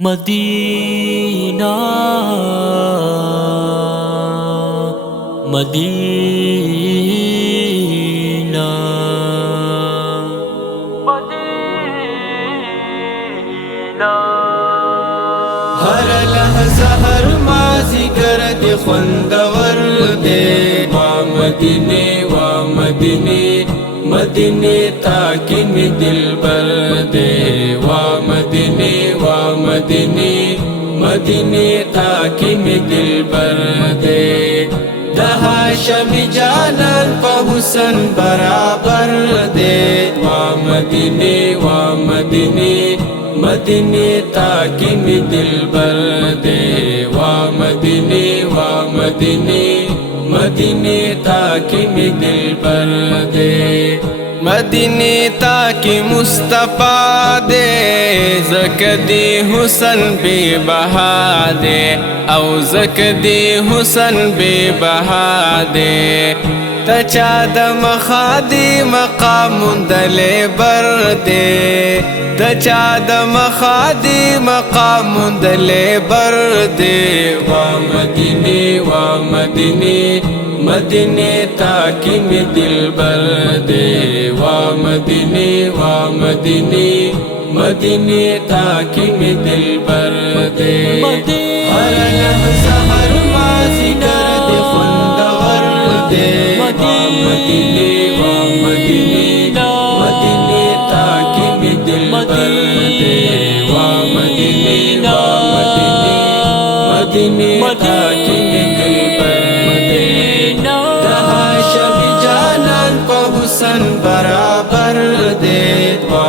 Medina Medina Medina हर लहज़ा हर माज़ी गर्द ख़ुंदवर दे वा मदीने मदीने ताकि में दिल बर दे वा मदीने मदीने ताकि में दिल बर दे दहा शमी जानन पहुसन बराबर दे वा मदीने मदीने ताकि में दिल बर दे वा मदीने मदीने ताकि में दिल बर दे मदीने ताकि मुस्तफा दे ज़कदी हुसन बेबहा दे औ ज़कदी हुसन बेबहा दे तचाद मखादी मकाम दले बर दे तचाद मखादी मकाम दले बर दे वा मदीने ताकि में दिल बर दे वा मदीने ताकि में दिल बर दे हर लहज़ा हर माज़ी गर्द ख़ुंदवर दे वा मदीने ताकि में दिल बर दे वा मदीने ताकि में दिल बर दे दहा शमी जानन पहुसन बराबर दे वा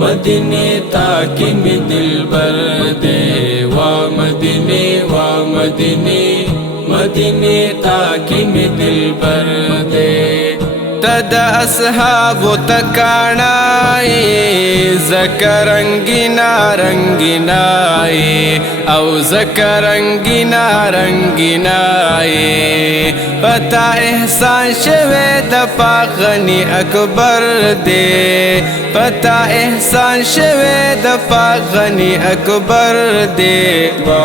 मदीने ताकि में दिल बर दे वा मदीने ताकि में दिल बर दे तद अस्हाब तकाणाए ज़करंगिनाए औ ज़करंगिनाए पता एहसान शवे दपा गनी अकबर दे पता एहसान शवे दपा गनी अकबर दे वा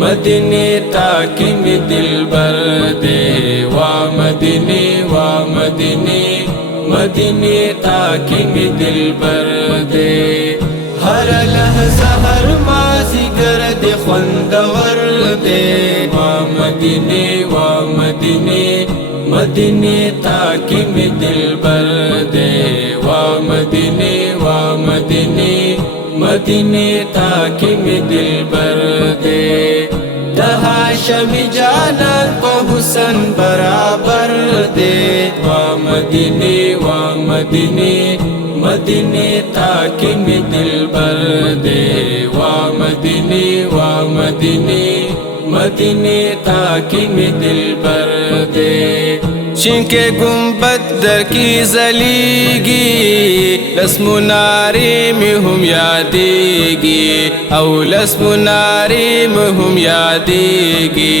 मदीने ताकि में दिल बर दे वा मदीने ताकि में दिल बर दे हर लहज़ा हर माज़ी गर्द ख़ुंदवर दे वा मदीने ताकि में दिल बर दे वा मदीने ताकि में दिल बर दे दहा शमी जानन पहुसन बराबर दे वा मदीने ताकि में दिल बर दे वा मदीने ताकि में दिल बर दे शिंके गुंबद दर की जलीगी लस्मुनारी में हम यादेगी औ लस्मुनारी में हम यादेगी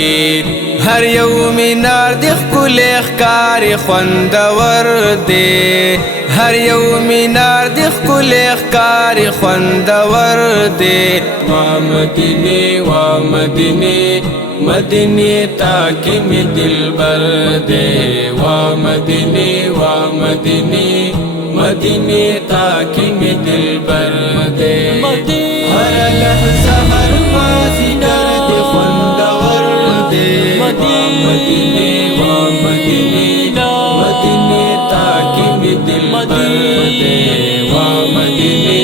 हर यौमी नारदिख कुल इख्कार ख़ुंदवर दे हर यौमी नारदिख कुल इख्कार ख़ुंदवर दे वा मदीने ताकि में दिल बर दे वा मदीने ताकि में दिल बर दे हर लहज़ा हर माज़ी गर्द ख़ुंदवर दे वा मदीने ताकि में दिल बर दे वा मदीने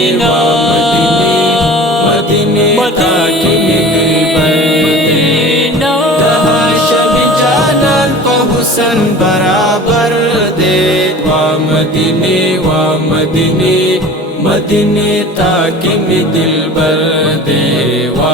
ताकि में दिल बर दे दहा शमी जानन पहुसन बराबर दे वा मदीने ताकि में दिल बर दे वा